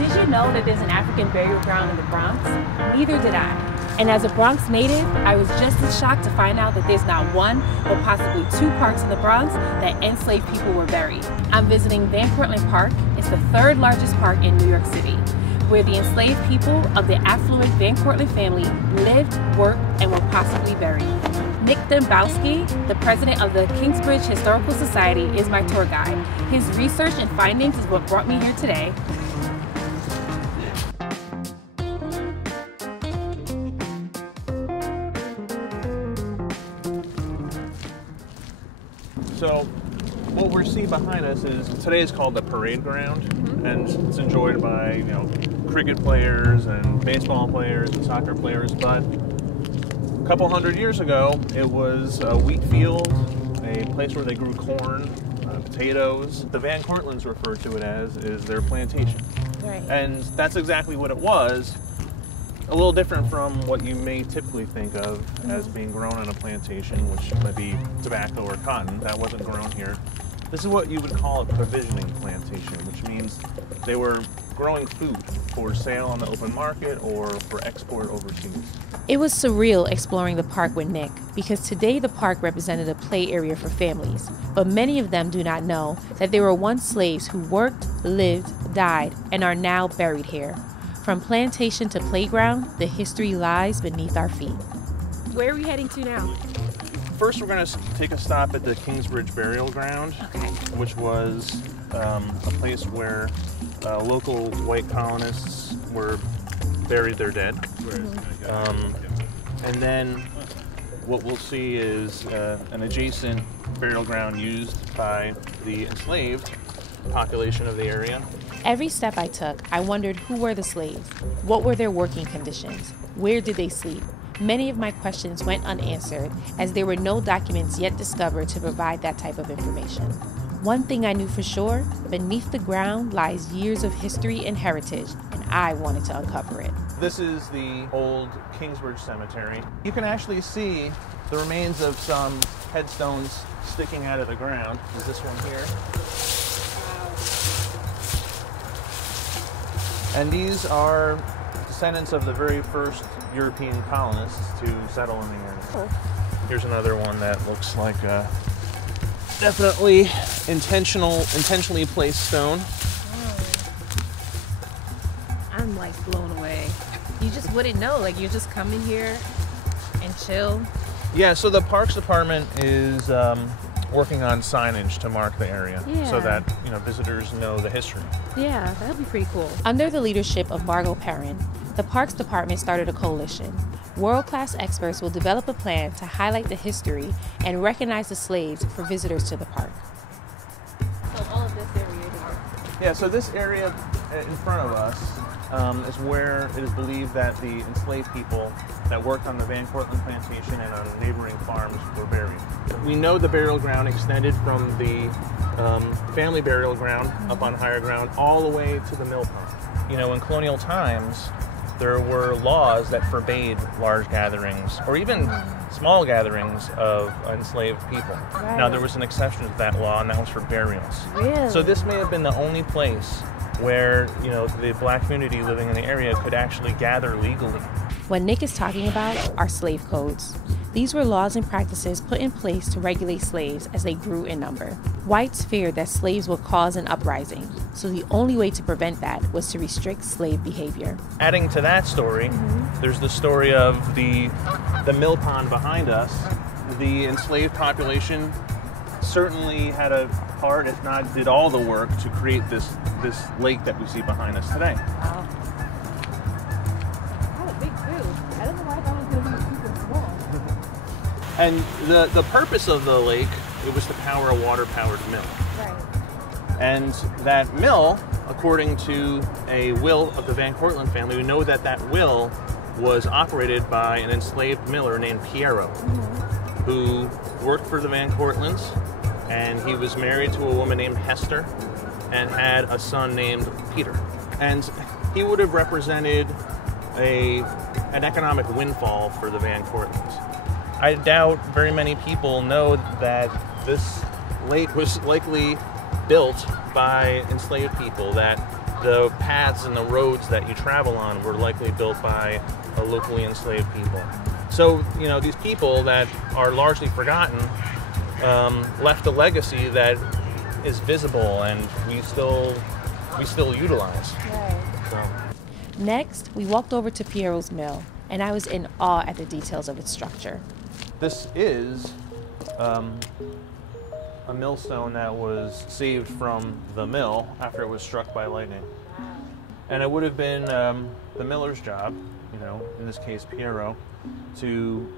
Did you know that there's an African burial ground in the Bronx? Neither did I. And as a Bronx native, I was just as shocked to find out that there's not one, but possibly two parks in the Bronx that enslaved people were buried. I'm visiting VanCortlandt Park. It's the third largest park in New York City, where the enslaved people of the affluent VanCortlandt family lived, worked, and were possibly buried. Nick Dembowski, the president of the Kingsbridge Historical Society, is my tour guide. His research and findings is what brought me here today. So what we're seeing behind us is, today is called the parade ground, and it's enjoyed by, cricket players and baseball players and soccer players, but a couple hundred years ago, it was a wheat field, a place where they grew corn, potatoes. The VanCortlandts refer to it as is their plantation. Right. And that's exactly what it was. A little different from what you may typically think of as being grown on a plantation, which might be tobacco or cotton. That wasn't grown here. This is what you would call a provisioning plantation, which means they were growing food for sale on the open market or for export overseas. It was surreal exploring the park with Nick, because today the park represented a play area for families, but many of them do not know that there were once slaves who worked, lived, died, and are now buried here. From plantation to playground, the history lies beneath our feet. Where are we heading to now? First, we're going to take a stop at the Kingsbridge Burial Ground, which was a place where local white colonists were buried their dead. And then what we'll see is an adjacent burial ground used by the enslaved population of the area. Every step I took, I wondered who were the slaves? What were their working conditions? Where did they sleep? Many of my questions went unanswered, as there were no documents yet discovered to provide that type of information. One thing I knew for sure, beneath the ground lies years of history and heritage, and I wanted to uncover it. This is the old Kingsbridge Cemetery. You can actually see the remains of some headstones sticking out of the ground. There's this one here. And these are descendants of the very first European colonists to settle in the area. Oh. Here's another one that looks like a definitely intentionally placed stone. I'm like blown away. You just wouldn't know, like you're just coming here and chill. Yeah, so the Parks Department is working on signage to mark the area so that visitors know the history. Yeah, that'd be pretty cool. Under the leadership of Margot Perrin, the Parks Department started a coalition. World-class experts will develop a plan to highlight the history and recognize the slaves for visitors to the park. So all of this area here. Yeah, so this area in front of us is where it is believed that the enslaved people that worked on the VanCortlandt Plantation and on neighboring farms were buried. We know the burial ground extended from the family burial ground up on higher ground all the way to the mill pond. In colonial times, there were laws that forbade large gatherings or even small gatherings of enslaved people. Right. Now, there was an exception to that law, and that was for burials. Really? So this may have been the only place where, the black community living in the area could actually gather legally. What Nick is talking about are slave codes. These were laws and practices put in place to regulate slaves as they grew in number. Whites feared that slaves would cause an uprising, so the only way to prevent that was to restrict slave behavior. Adding to that story, there's the story of the mill pond behind us. The enslaved population certainly had a part, if not did all the work, to create this lake that we see behind us today. Wow. Kind of big too. I don't know why I thought it was going to be super small. And the purpose of the lake, it was to power a water-powered mill. Right. And that mill, according to a will of the VanCortlandt family, we know that that will was operated by an enslaved miller named Pierrot, who worked for the VanCortlandts, and he was married to a woman named Hester and had a son named Peter. And he would have represented an economic windfall for the VanCortlandts. I doubt very many people know that this lake was likely built by enslaved people, that the paths and the roads that you travel on were likely built by locally enslaved people. So, you know, these people that are largely forgotten left a legacy that is visible and we still utilize. Right. So. Next, we walked over to Pierrots Mill, and I was in awe at the details of its structure. This is a millstone that was saved from the mill after it was struck by lightning. And it would have been the miller's job, you know, in this case Pierrot, to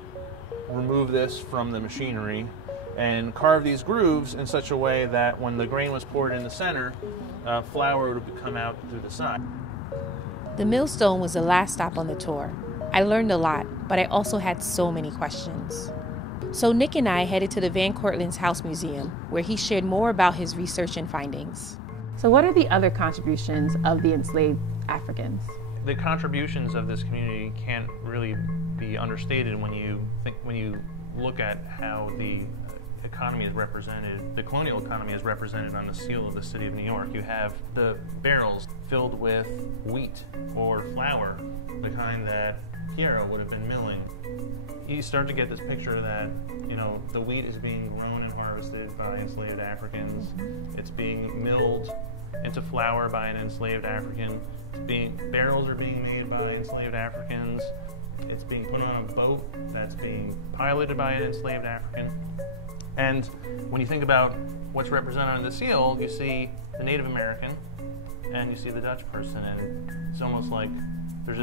remove this from the machinery and carve these grooves in such a way that when the grain was poured in the center, flour would come out through the side. The millstone was the last stop on the tour. I learned a lot, but I also had so many questions. So Nick and I headed to the VanCortlandt's House Museum, where he shared more about his research and findings. So what are the other contributions of the enslaved Africans? The contributions of this community can't really be understated when you look at how the economy is represented, the colonial economy is represented on the seal of the city of New York. You have the barrels filled with wheat or flour, the kind that Pierrot would have been milling. You start to get this picture that, you know, the wheat is being grown and harvested by enslaved Africans. It's being milled into flour by an enslaved African. Barrels are being made by enslaved Africans. It's being put on a boat that's being piloted by an enslaved African. And when you think about what's represented on the seal, you see the Native American and you see the Dutch person, and it's almost like there's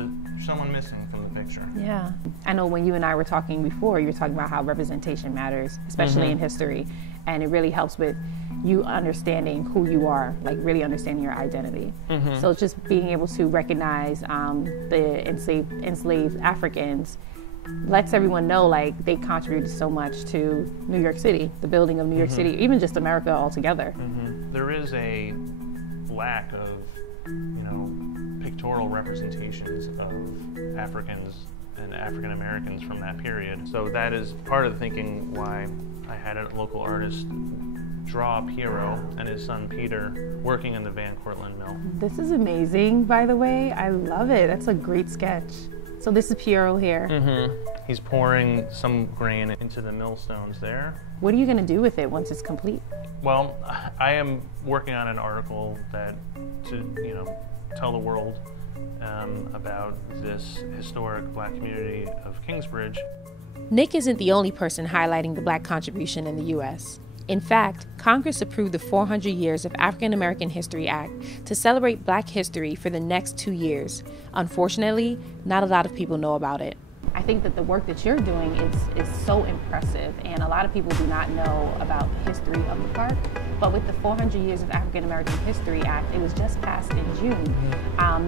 someone missing from the picture. Yeah. I know when you and I were talking before, you were talking about how representation matters, especially in history, and it really helps with you understanding who you are, like really understanding your identity. So just being able to recognize the enslaved Africans lets everyone know like they contributed so much to New York City, the building of New York City, even just America altogether. There is a lack of, you know, pictorial representations of Africans and African Americans from that period. So that is part of the thinking why I had a local artist draw Pierrot and his son Peter working in the VanCortlandt Mill. This is amazing, by the way. I love it. That's a great sketch. So this is Pierrot here. He's pouring some grain into the millstones there. What are you going to do with it once it's complete? Well, I am working on an article that to, you know, tell the world about this historic black community of Kingsbridge. Nick isn't the only person highlighting the black contribution in the U.S. In fact, Congress approved the 400 Years of African American History Act to celebrate black history for the next 2 years. Unfortunately, not a lot of people know about it. I think that the work that you're doing is so impressive, and a lot of people do not know about the history of the park. But with the 400 Years of African American History Act, it was just passed in June.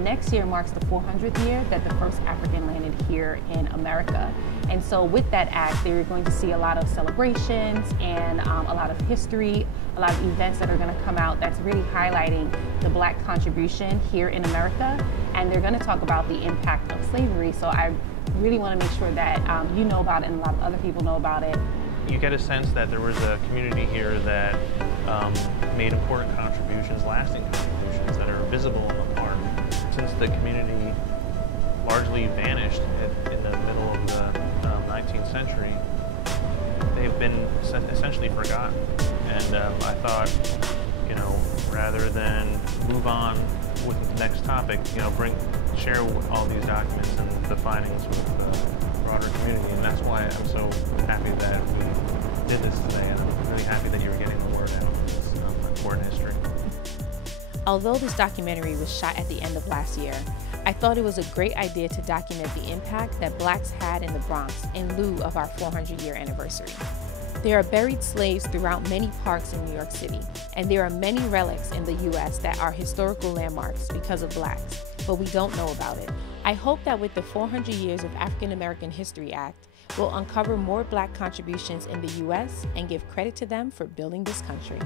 Next year marks the 400th year that the first African landed here in America. And so with that act, they're going to see a lot of celebrations and a lot of history, a lot of events that are going to come out that's really highlighting the black contribution here in America. And they're going to talk about the impact of slavery. So I really want to make sure that you know about it and a lot of other people know about it. You get a sense that there was a community here that made important contributions, lasting contributions that are visible in the park. Since the community largely vanished in the middle of the 19th century, they've been essentially forgotten. And I thought, you know, rather than move on with the next topic, you know, share all these documents and the findings with the broader community. And that's why I'm so happy that we did this today, and I'm really happy that you're getting the word out. It's important history. Although this documentary was shot at the end of last year, I thought it was a great idea to document the impact that blacks had in the Bronx in lieu of our 400-year anniversary. There are buried slaves throughout many parks in New York City, and there are many relics in the U.S. that are historical landmarks because of blacks, but we don't know about it. I hope that with the 400 Years of African American History Act, we'll uncover more black contributions in the U.S. and give credit to them for building this country.